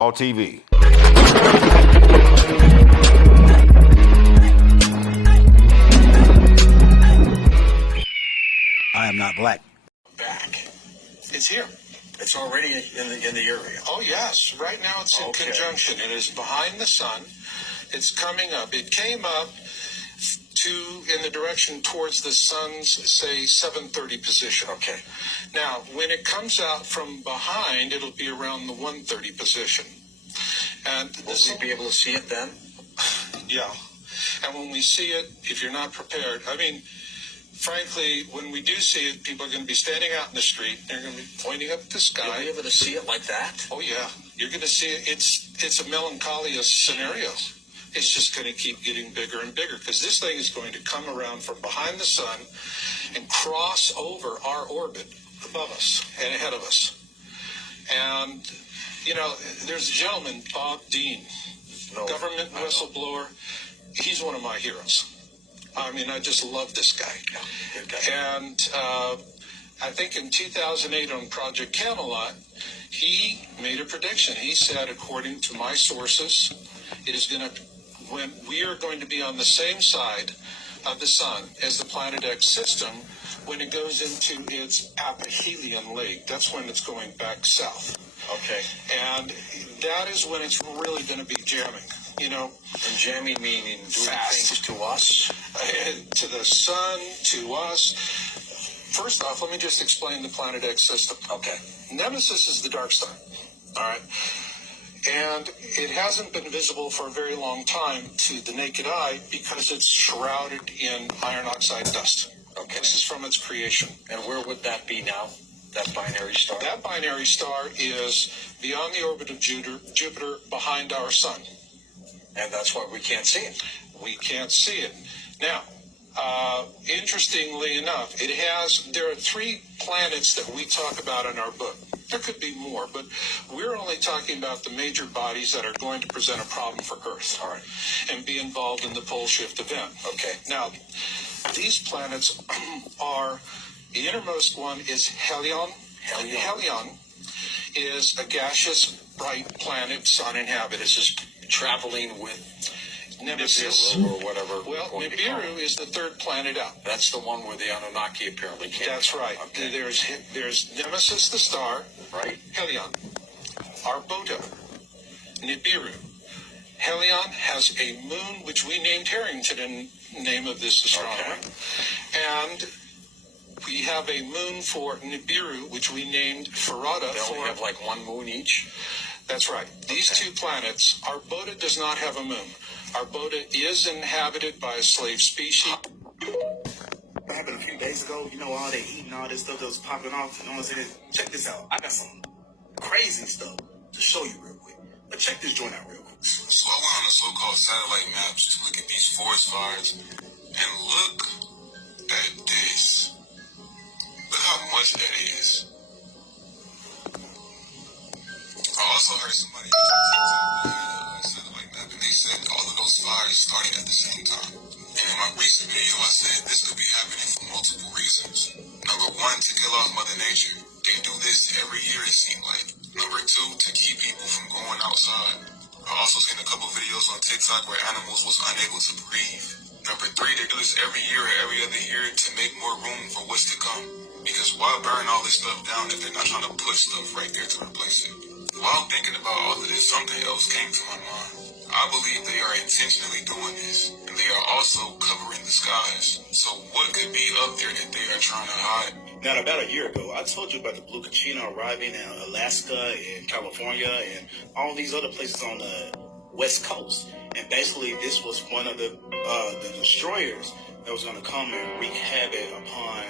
TV. I am not black. Back. It's here. It's already in the area. Oh, yes. Right now it's in conjunction. It is behind the sun. It's coming up. It came up in the direction towards the sun's, say, 7:30 position. Okay. Now, when it comes out from behind, it'll be around the 1:30 position. And will we be able to see it then? Yeah. And when we see it, if you're not prepared, I mean, frankly, when we do see it, people are going to be standing out in the street. They're going to be pointing up at the sky. You'll be able to see it like that? Oh, yeah. You're going to see it. It's a melancholia scenario. It's just going to keep getting bigger and bigger because this thing is going to come around from behind the sun and cross over our orbit above us and ahead of us. And, you know, there's a gentleman, Bob Dean, government whistleblower. He's one of my heroes. I mean, I just love this guy. Yeah, good guy. And I think in 2008 on Project Camelot, he made a prediction. He said, according to my sources, it is going to, when we are going to be on the same side of the sun as the Planet X system, when it goes into its aphelion lake, that's when it's going back south. Okay. And that is when it's really going to be jamming. You know, and jamming meaning doing things to us, to the sun, to us. First off, let me just explain the Planet X system. Okay. Nemesis is the dark side. All right. And it hasn't been visible for a very long time to the naked eye because it's shrouded in iron oxide dust. Okay. This is from its creation. And where would that be now? That binary star? That binary star is beyond the orbit of Jupiter behind our sun. And that's why we can't see it. We can't see it. Now, interestingly enough, there are 3 planets that we talk about in our book. There could be more, but we're only talking about the major bodies that are going to present a problem for Earth. All right. And be involved in the pole shift event. Okay. Now, these planets are, the innermost one is Helion. Helion is a gaseous, bright planet, sun inhabited. It's just traveling with Nemesis or whatever. Well, Nibiru is the 3rd planet out. That's the one where the Anunnaki apparently came. That's right. Okay. There's Nemesis the star, right? Helion, Arbota, Nibiru. Helion has a moon which we named Harrington in name of this astronomer, and we have a moon for Nibiru which we named Farada. They only have like 1 moon each. That's right. These 2 planets, Arbota does not have a moon. Arbota is inhabited by a slave species. What happened a few days ago, you know, all they eating, all this stuff that was popping off, you know what I'm saying? Check this out. I got some crazy stuff to show you real quick. But check this joint out real quick. So I went on the so-called satellite maps to look at these forest fires, and look at this. Look how much that is. I also heard somebody satellite map, and they said all of those fires started at the same time. And in my recent video, I said this could be happening for multiple reasons. Number 1, to kill off Mother Nature. They do this every year, it seems like. Number 2, to keep people from going outside. I also seen a couple videos on TikTok where animals was unable to breathe. Number 3, they do this every year or every other year to make more room for what's to come. Because why burn all this stuff down if they're not trying to put stuff right there to replace it? While thinking about all of this, something else came to my mind. I believe they are intentionally doing this, and they are also covering the skies. So what could be up there that they are trying to hide? Now, about a year ago, I told you about the blue Kachina arriving in Alaska and California and all these other places on the West Coast. And basically, this was one of the destroyers that was going to come and wreak havoc upon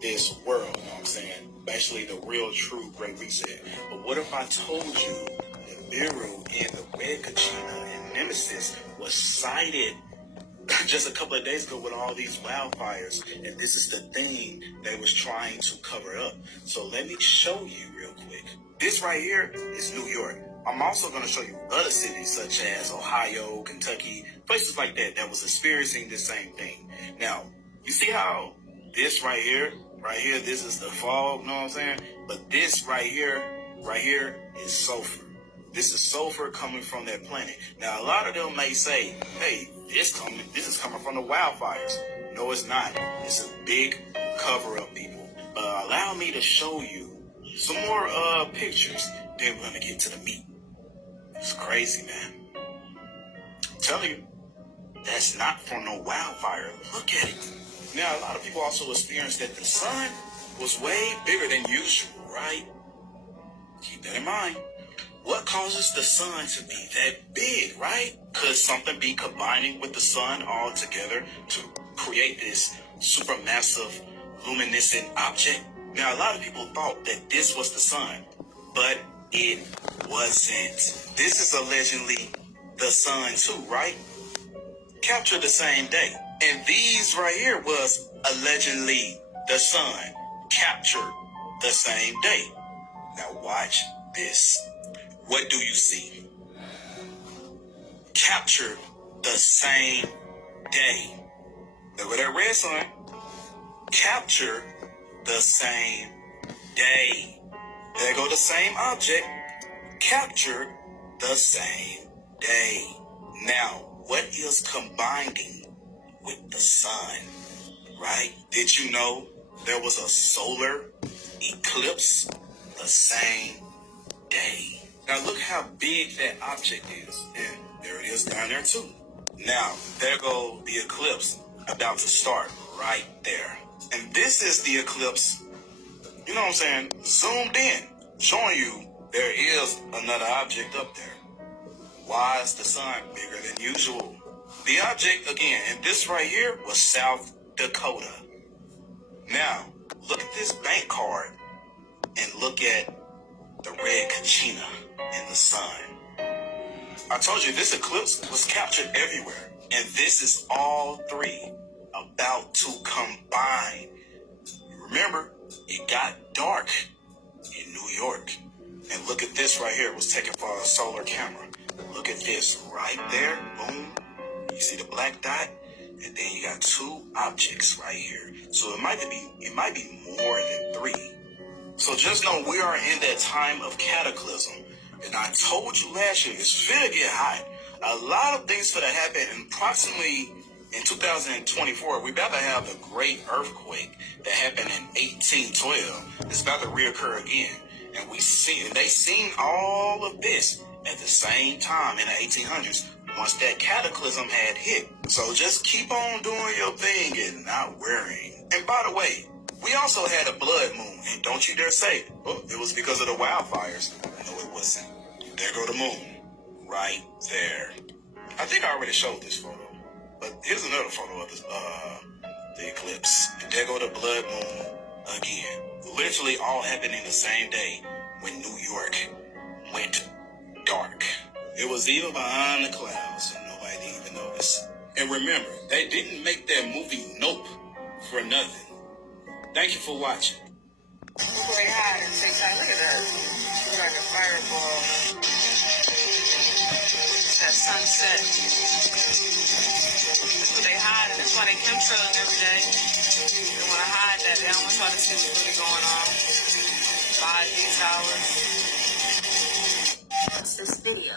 this world, you know what I'm saying? Basically, the real, true Great Reset. But what if I told you that Nibiru and the Red Kachina and Nemesis was sighted just a couple of days ago with all these wildfires, and this is the thing they was trying to cover up. So let me show you real quick. This right here is New York. I'm also going to show you other cities such as Ohio, Kentucky, places like that was experiencing the same thing. Now, you see how this right here, this is the fog, you know what I'm saying? But this right here is sulfur. This is sulfur coming from that planet. Now, a lot of them may say, hey, this is coming from the wildfires. No, it's not. It's a big cover-up, people. Allow me to show you some more pictures. Then we're going to get to the meat. It's crazy, man. I'm telling you, that's not from no wildfire. Look at it. Now, a lot of people also experienced that the sun was way bigger than usual, right? Keep that in mind. What causes the sun to be that big, right? Could something be combining with the sun all together to create this supermassive luminescent object? Now, a lot of people thought that this was the sun, but it wasn't. This is allegedly the sun too, right? Captured the same day. And these right here was allegedly the sun captured the same day. Now watch this. What do you see? Captured the same day. Look at that red sun. Captured the same day. There go the same object. Captured the same day. Now, what is combining with the sun, right? Did you know there was a solar eclipse the same day? Now look how big that object is. And there it is down there too. Now, there go the eclipse about to start right there. And this is the eclipse, you know what I'm saying, zoomed in, showing you there is another object up there. Why is the sun bigger than usual? The object, again, and this right here was South Dakota. Now, look at this bank card and look at the red Kachina in the sun. I told you this eclipse was captured everywhere. And this is all three about to combine. Remember, it got dark in New York. And look at this right here. It was taken for a solar camera. Look at this right there. Boom. You see the black dot? And then you got two objects right here. So it might be more than three. So just know we are in that time of cataclysm. And I told you last year, it's finna get hot. A lot of things finna happen. And approximately in 2024, we about to have the great earthquake that happened in 1812. It's about to reoccur again. And they seen all of this at the same time in the 1800s once that cataclysm had hit. So just keep on doing your thing and not worrying. And by the way, we also had a blood moon. And don't you dare say, oh, it was because of the wildfires. No, it wasn't. There go the moon. Right there. I think I already showed this photo. But here's another photo of the eclipse. And there go the blood moon again. Literally all happening the same day when New York went dark. It was even behind the clouds and nobody didn't even notice. And remember, they didn't make that movie Nope for nothing. Thank you for watching. Look where they hide and say, look at that. Look like a fireball. It's that sunset. That's where they hide, and that's why they chemtrailing every day. They want to hide that. They don't want y'all to see what's really going on. 5G towers. What's this video?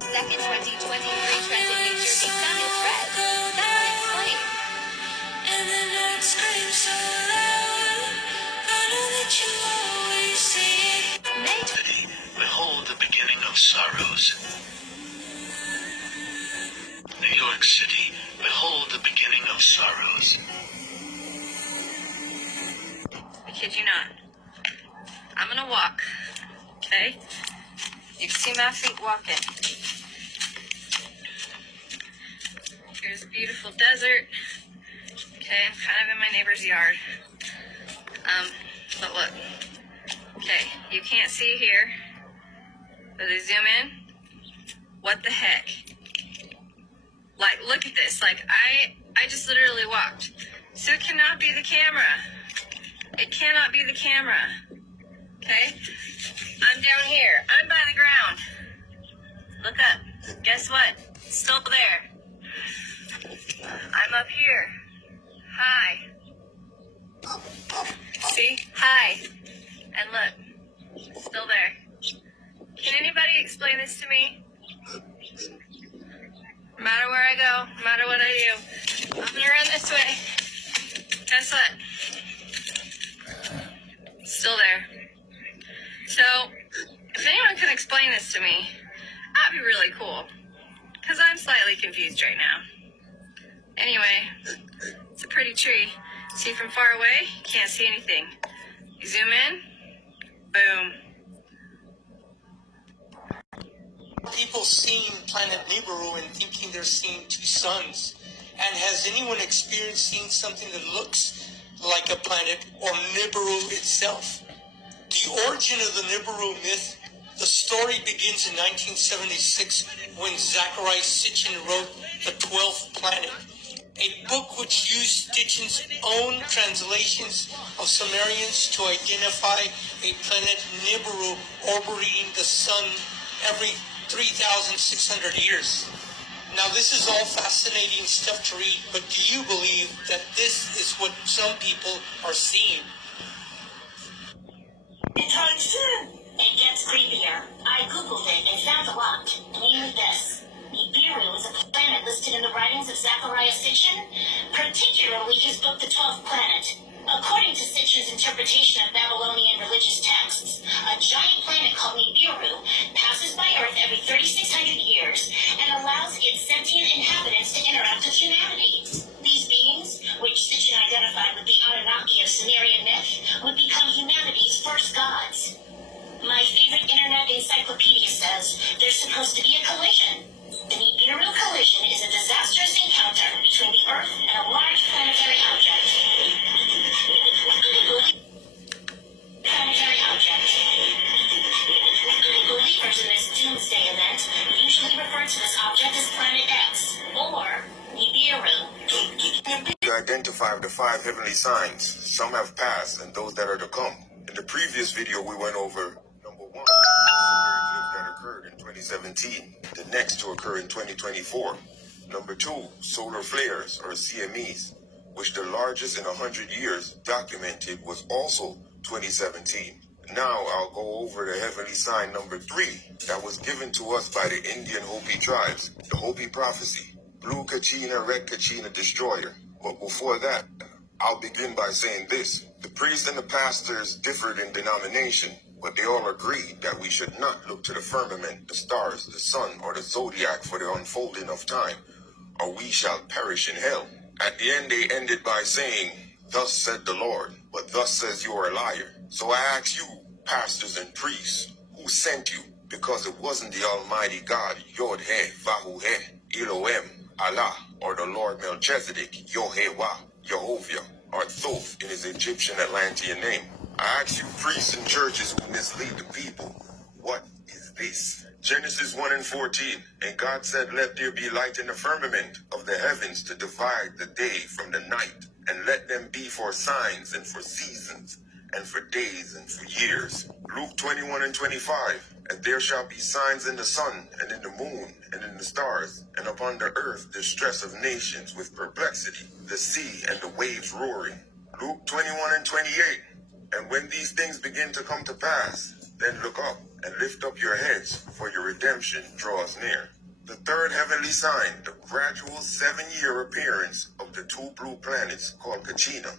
Second 2023 trend in New Jersey sun is red. That's explained. And the night screams so loud. I know that you always say it. Behold the beginning of sorrows. New York City, sorrows. I kid you not. I'm gonna walk, okay? You can see my feet walking. Here's a beautiful desert. Okay, I'm kind of in my neighbor's yard. But look. Okay, you can't see here. But I zoom in. What the heck? Like, look at this. Like, I just literally walked. So it cannot be the camera. It cannot be the camera. Okay? I'm down here. I'm by the ground. Look up. Guess what? It's still there. I'm up here. Hi. See? Hi. And look. Still there. Can anybody explain this to me? No matter where I go, no matter what I do, I'm gonna run this way. Guess what? Still there. So, if anyone can explain this to me, that'd be really cool. Because I'm slightly confused right now. Anyway, it's a pretty tree. See from far away, you can't see anything. You zoom in, boom. People seeing planet Nibiru and thinking they're seeing two suns. And has anyone experienced seeing something that looks like a planet or Nibiru itself? The origin of the Nibiru myth, the story begins in 1976 when Zecharia Sitchin wrote The 12th Planet, a book which used Sitchin's own translations of Sumerians to identify a planet Nibiru orbiting the sun every 3,600 years. Now, this is all fascinating stuff to read, but do you believe that this is what some people are seeing? It gets creepier. I googled it and found a lot. Namely this. Nibiru is a planet listed in the writings of Zecharia Sitchin, particularly his book The 12th Planet. According to Sitchin's interpretation of Babylonian religious texts, a giant planet called Nibiru passes by Earth every 3,600 years and allows its sentient inhabitants to interact with humanity. These beings, which Sitchin identified with the Anunnaki of Sumerian myth, would become humanity's first gods. My favorite internet encyclopedia says there's supposed to be a collision. The Nibiru collision is a disastrous encounter between the Earth and a large planetary object. Believers in this doomsday event usually refer to this object as Planet X, or Nibiru. To identify the 5 heavenly signs, some have passed and those that are to come. In the previous video, we went over number 1, solar eclipse that occurred in 2017, the next to occur in 2024. Number 2, solar flares or CMEs, which the largest in 100 years documented was also 2017. Now I'll go over the heavenly sign number 3 that was given to us by the Indian Hopi tribes, the Hopi Prophecy, Blue Kachina, Red Kachina Destroyer. But before that, I'll begin by saying this. The priests and the pastors differed in denomination, but they all agreed that we should not look to the firmament, the stars, the sun, or the zodiac for the unfolding of time, or we shall perish in hell. At the end, they ended by saying, "Thus said the Lord, but thus says you are a liar." So I ask you, pastors and priests, who sent you? Because it wasn't the Almighty God, Yod-He, Vahu-He, Elohim, Allah, or the Lord Melchizedek, Yod-He-Wah, Jehovah, or Thoth in his Egyptian Atlantean name. I ask you, priests and churches who mislead the people, what is this? Genesis 1:14, and God said, "Let there be light in the firmament of the heavens to divide the day from the night, and let them be for signs and for seasons, and for days and for years." Luke 21:25, and there shall be signs in the sun, and in the moon, and in the stars, and upon the earth distress of nations with perplexity, the sea and the waves roaring. Luke 21:28, and when these things begin to come to pass, then look up and lift up your heads, for your redemption draws near. The third heavenly sign, the gradual 7-year appearance of the 2 blue planets called Kachina,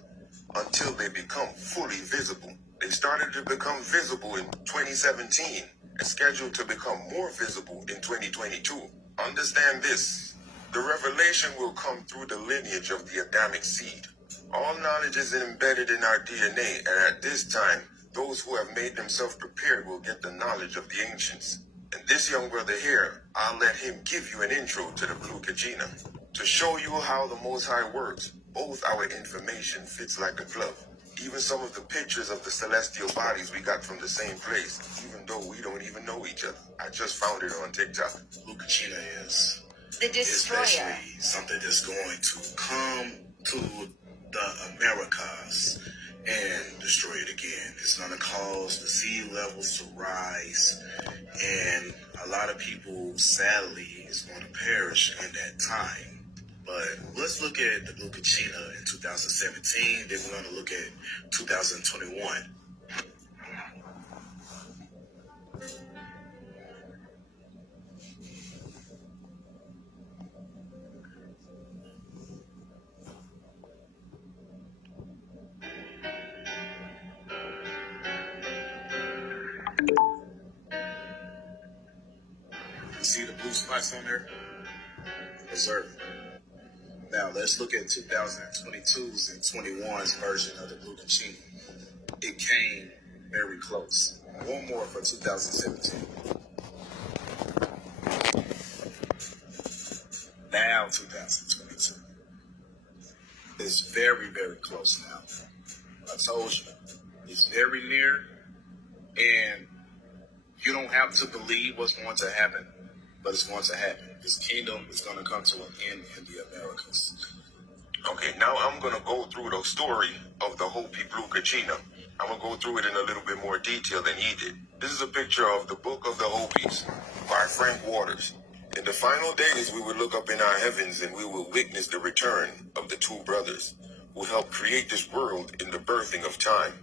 until they become fully visible. They started to become visible in 2017 and scheduled to become more visible in 2022. Understand this. The revelation will come through the lineage of the Adamic seed. All knowledge is embedded in our DNA, and at this time, those who have made themselves prepared will get the knowledge of the ancients. And this young brother here, I'll let him give you an intro to the blue Kachina. To show you how the Most High works, both our information fits like a glove. Even some of the pictures of the celestial bodies we got from the same place, even though we don't even know each other. I just found it on TikTok. Blue Kachina is The destroyer. basically something that's going to come to the Americas and destroy it again. It's going to cause the sea levels to rise, and a lot of people, sadly, is going to perish in that time. But let's look at the blue Kachina in 2017. Then we're going to look at 2021. See the blue spots on there? Observe. Now let's look at 2022's and 21's version of the blue Kachina. It came very close. One more for 2017. Now 2022. It's very, very close now. I told you, it's very near, and you don't have to believe what's going to happen, but it's going to happen. This kingdom is going to come to an end in the Americas. Okay, now I'm going to go through the story of the Hopi blue Kachina. I'm going to go through it in a little bit more detail than he did. This is a picture of the Book of the Hopis by Frank Waters. In the final days, we will look up in our heavens and we will witness the return of the two brothers who helped create this world in the birthing of time.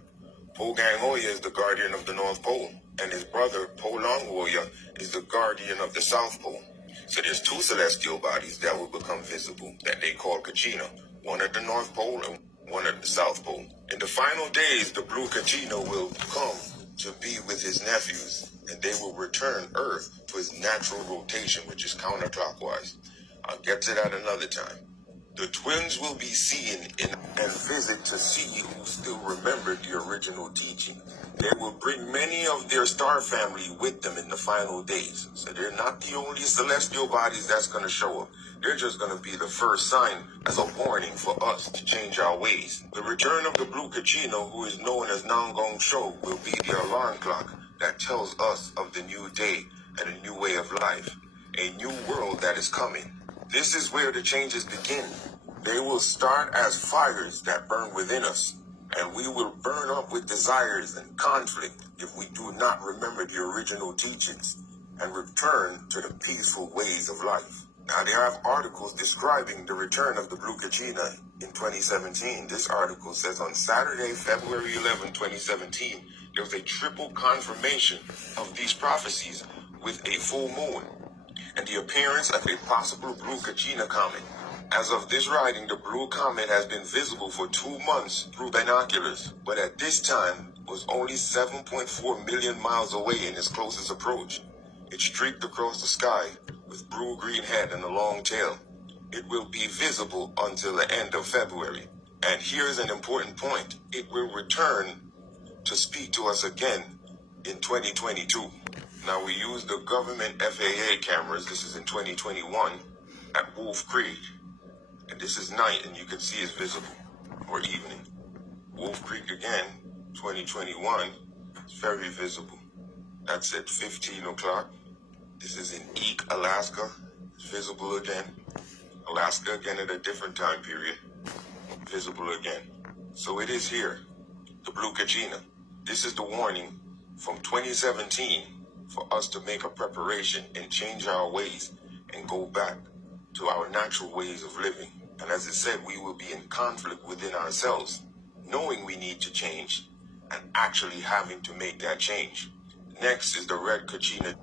Pogang Hoya is the guardian of the North Pole, and his brother Polong Hoya is the guardian of the South Pole. So there's two celestial bodies that will become visible that they call Kachina, one at the North Pole and one at the South Pole. In the final days, the blue Kachina will come to be with his nephews, and they will return Earth to its natural rotation, which is counterclockwise. I'll get to that another time. The twins will be seen and visit to see who still remembered the original teaching. They will bring many of their star family with them in the final days. So they're not the only celestial bodies that's going to show up. They're just going to be the first sign as a warning for us to change our ways. The return of the blue Kachina, who is known as Nangong Sho, will be the alarm clock that tells us of the new day and a new way of life, a new world that is coming. This is where the changes begin. They will start as fires that burn within us, and we will burn up with desires and conflict if we do not remember the original teachings and return to the peaceful ways of life. Now, they have articles describing the return of the blue Kachina in 2017. This article says on Saturday, February 11, 2017, there was a triple confirmation of these prophecies with a full moon and the appearance of a possible blue Kachina comet. As of this writing, the blue comet has been visible for 2 months through binoculars, but at this time was only 7.4 million miles away in its closest approach. It streaked across the sky with blue-green head and a long tail. It will be visible until the end of February. And here's an important point. It will return to speak to us again in 2022. Now, we use the government FAA cameras. This is in 2021 at Wolf Creek. And this is night, and you can see it's visible, or evening. Wolf Creek again, 2021, it's very visible. That's at 15 o'clock. This is in Eek, Alaska. It's visible again. Alaska again at a different time period. Visible again. So it is here, the blue Kachina. This is the warning from 2017 for us to make a preparation and change our ways and go back to our natural ways of living. And as it said, we will be in conflict within ourselves, knowing we need to change and actually having to make that change. Next is the red Kachina.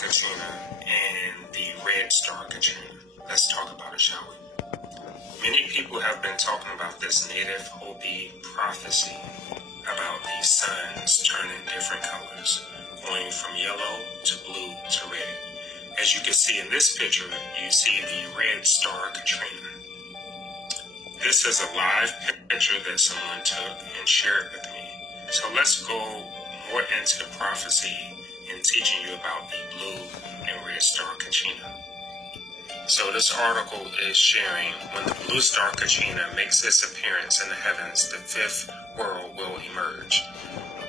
Kachina and the red star Kachina. Let's talk about it, shall we? Many people have been talking about this native Hopi prophecy about these suns turning different colors, going from yellow to blue to red. As you can see in this picture, you see the red star Katrina. This is a live picture that someone took and shared with me. So let's go more into the prophecy and teaching you about the blue and red star Kachina. So this article is sharing when the blue star Kachina makes its appearance in the heavens, the fifth world will emerge.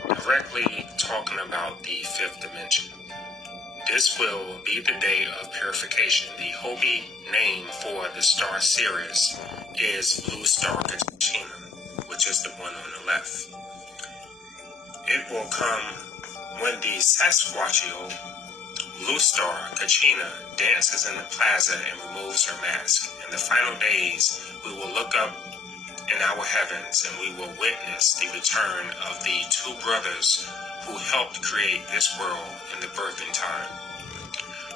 Directly talking about the fifth dimension. This will be the day of purification. The Hopi name for the star Sirius is Blue Star Kachina, which is the one on the left. It will come when the Sasquatchio Blue Star Kachina dances in the plaza and removes her mask. In the final days, we will look up in our heavens and we will witness the return of the two brothers who helped create this world in the birthing time.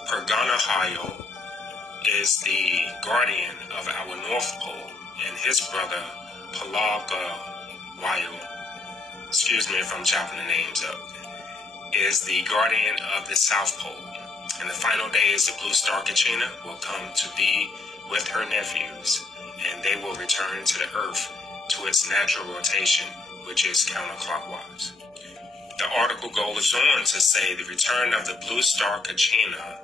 Perganahayo is the guardian of our North Pole, and his brother Palagawayo, excuse me if I'm chopping the names up, is the guardian of the South Pole. In the final days, the Blue Star Kachina will come to be with her nephews, and they will return to the Earth to its natural rotation, which is counterclockwise. The article goes on to say the return of the Blue Star Kachina,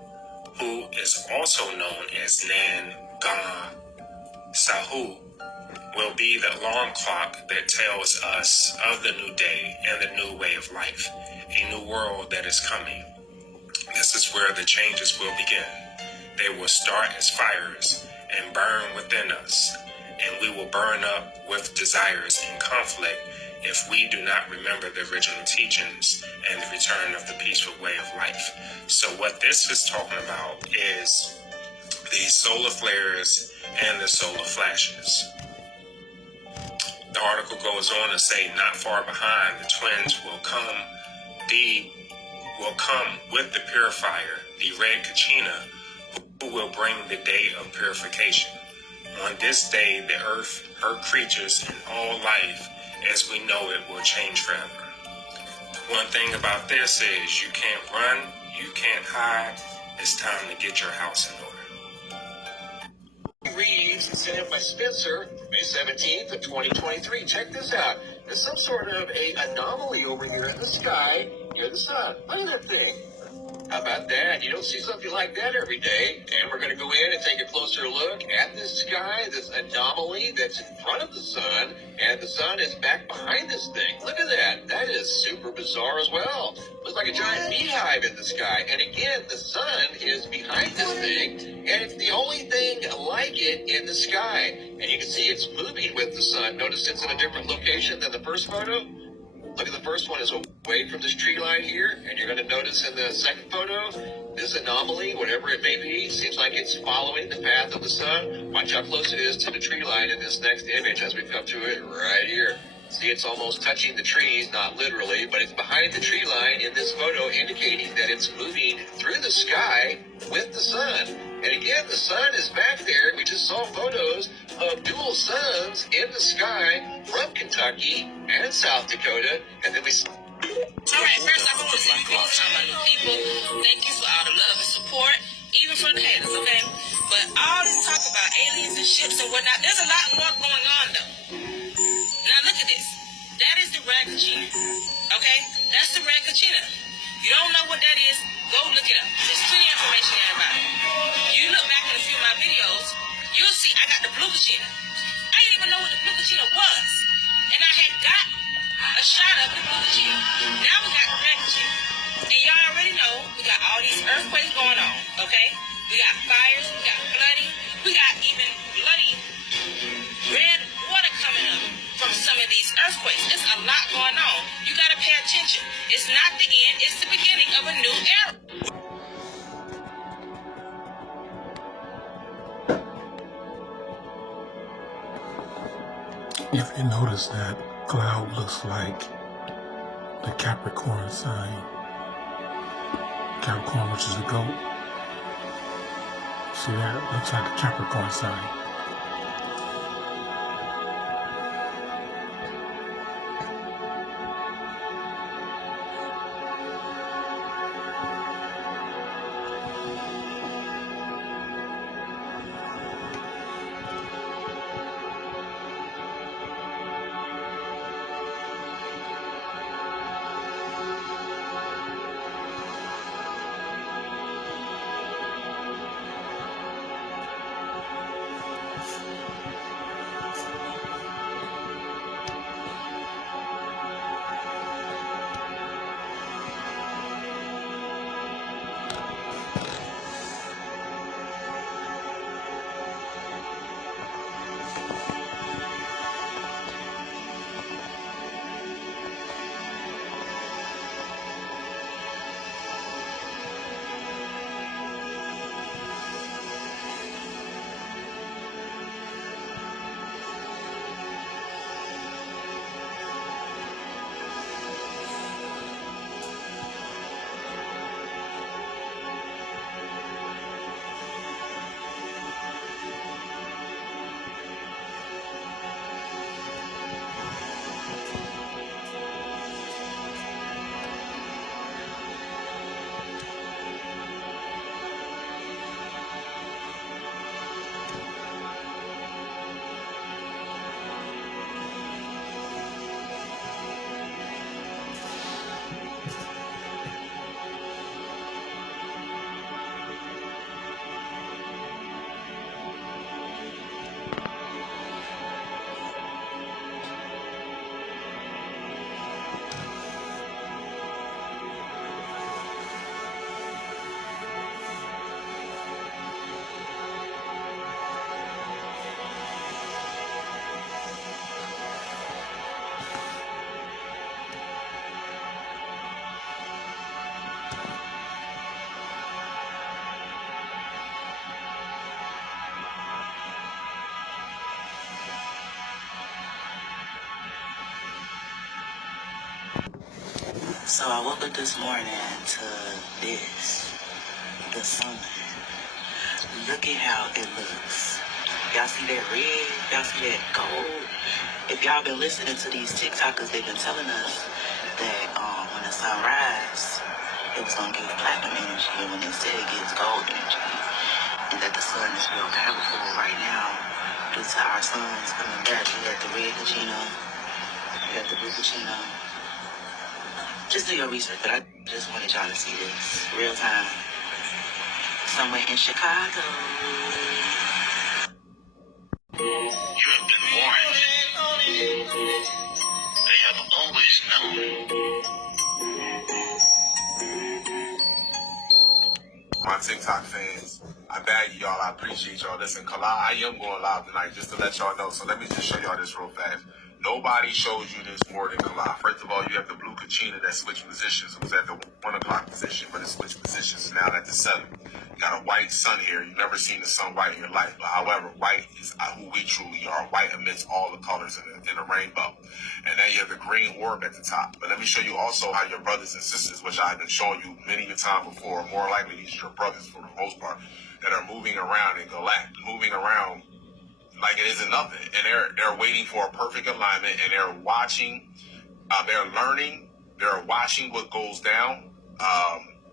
who is also known as Nan Ga Sahu, will be the alarm clock that tells us of the new day and the new way of life, a new world that is coming. This is where the changes will begin. They will start as fires and burn within us, and we will burn up with desires and conflict if we do not remember the original teachings and the return of the peaceful way of life. So what this is talking about is the solar flares and the solar flashes. The article goes on to say, not far behind, the twins will come with the purifier, the red Kachina, who will bring the day of purification. On this day, the earth, her creatures, and all life as we know it will change forever. One thing about this is you can't run, you can't hide. It's time to get your house in order. Reads, sent in by Spencer, May 17th of 2023. Check this out. There's some sort of a anomaly over here in the sky near the sun. Look at that thing. How about that? You don't see something like that every day. And we're going to go in and take a closer look at this sky, this anomaly that's in front of the sun, and the sun is back behind this thing. Look at that. That is super bizarre as well. Looks like a giant beehive in the sky. And again, the sun is behind this thing, and it's the only thing like it in the sky. And you can see it's moving with the sun. Notice it's in a different location than the first photo. Look at the first one is away from this tree line here, and you're going to notice in the second photo, this anomaly, whatever it may be, seems like it's following the path of the sun. Watch how close it is to the tree line in this next image as we come to it right here. See, it's almost touching the trees, not literally, but it's behind the tree line in this photo, indicating that it's moving through the sky with the sun. And again, the sun is back there. We just saw photos of dual suns in the sky from Kentucky and South Dakota. And then we saw... All right, first off, I want to say thank you to all my new people. Thank you for all the love and support, even from the haters, okay? But all this talk about aliens and ships and whatnot, there's a lot more going on, though. Now, look at this. That is the red Kachina, okay? That's the red Kachina. You don't know what that is, go look it up. There's plenty of information there about it. You look back in a few of my videos, you'll see I got the blue Kachina. I didn't even know what the blue Kachina was. And I had got a shot of the blue Kachina. Now we got the red Kachina. And y'all already know we got all these earthquakes going on, okay? We got fires, we got flooding, we got even bloody red water coming up from some of these earthquakes. There's a lot going on. You got to pay attention. It's not the end, it's the beginning of a new era. If you notice, that cloud looks like the Capricorn sign. Capricorn, which is the goat. See that? Looks like a Capricorn sign. So I woke up this morning to this, the sun. Look at how it looks. Y'all see that red? Y'all see that gold? If y'all been listening to these TikTokers, they've been telling us that when the sun rises, it was going to give platinum energy, and when instead it gives gold energy. And that the sun is real powerful right now due to our suns coming back. We got the red Kachina, we got the blue Kachina. Just do your research, but I just wanted y'all to see this real time. Somewhere in Chicago. You have been warned. They have always known. My TikTok fans, I bag y'all. I appreciate y'all. Listen, Kala, I am going live tonight just to let y'all know. So let me just show y'all this real fast. Nobody shows you this more than Kala. First of all, you have the blue Kachina that switched positions. It was at the 1 o'clock position, but it switched positions now at the 7. You got a white sun here. You've never seen the sun white in your life. But however, white is who we truly are. White amidst all the colors in the rainbow. And then you have the green orb at the top. But let me show you also how your brothers and sisters, which I've been showing you many a time before, more likely these are your brothers for the most part, that are moving around in galactic, moving around like it isn't nothing, and they're waiting for a perfect alignment, and they're watching, they're learning, they're watching what goes down,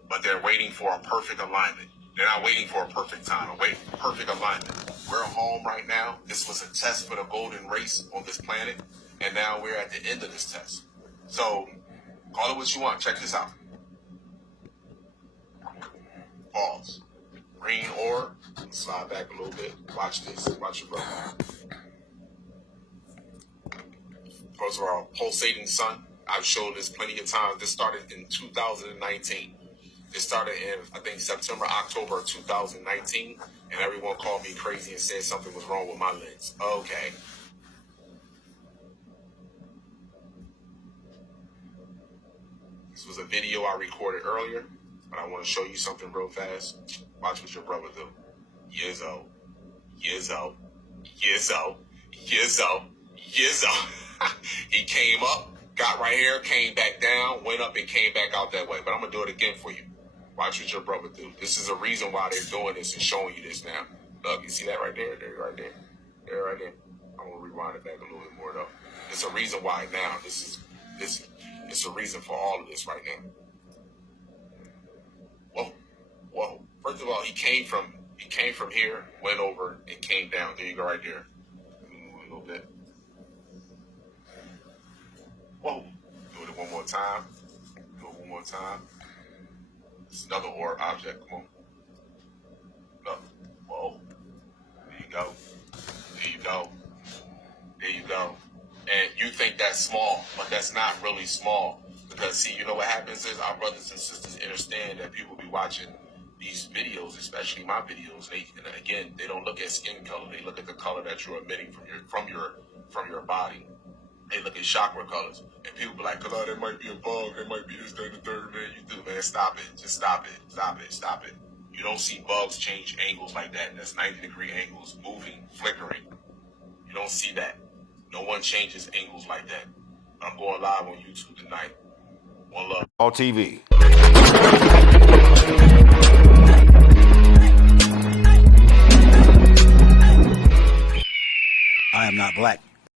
but they're waiting for a perfect alignment. They're not waiting for a perfect time. Wait, perfect alignment. We're home right now. This was a test for the golden race on this planet, and now we're at the end of this test. So, call it what you want. Check this out. Pause. Green orb. Slide back a little bit. Watch this. Watch your brother. First of all, pulsating sun. I've showed this plenty of times. This started in 2019. It started in, I think, September, October of 2019. And everyone called me crazy and said something was wrong with my lens. Okay. This was a video I recorded earlier, but I want to show you something real fast. Watch what your brother do. Yizzo. Yizzo. Yizzo. Yizzo. Yizzo. He came up, got right here, came back down, went up and came back out that way. But I'm going to do it again for you. Watch what your brother do. This is a reason why they're doing this and showing you this now. Look, you see that right there? There, right there. There, right there. I'm gonna rewind it back a little bit more though. It's a reason why now. It's a reason for all of this right now. Whoa. First of all, he came from here, went over, and came down. There you go, right there. Move a little bit. Whoa. Do it one more time. It's another orb object. Come on. Look. Whoa. There you go. And you think that's small, but that's not really small. Because, see, you know what happens is our brothers and sisters understand that people be watching these videos, especially my videos. They don't look at skin color. They look at the color that you're emitting from your body. They look at chakra colors. And people be like, oh, that might be a bug. That might be this, that, and the third. Man, you do, man. Stop it. Just stop it. You don't see bugs change angles like that. That's 90-degree angles, moving, flickering. You don't see that. No one changes angles like that. I'm going live on YouTube tonight. One love. On TV. I am not black.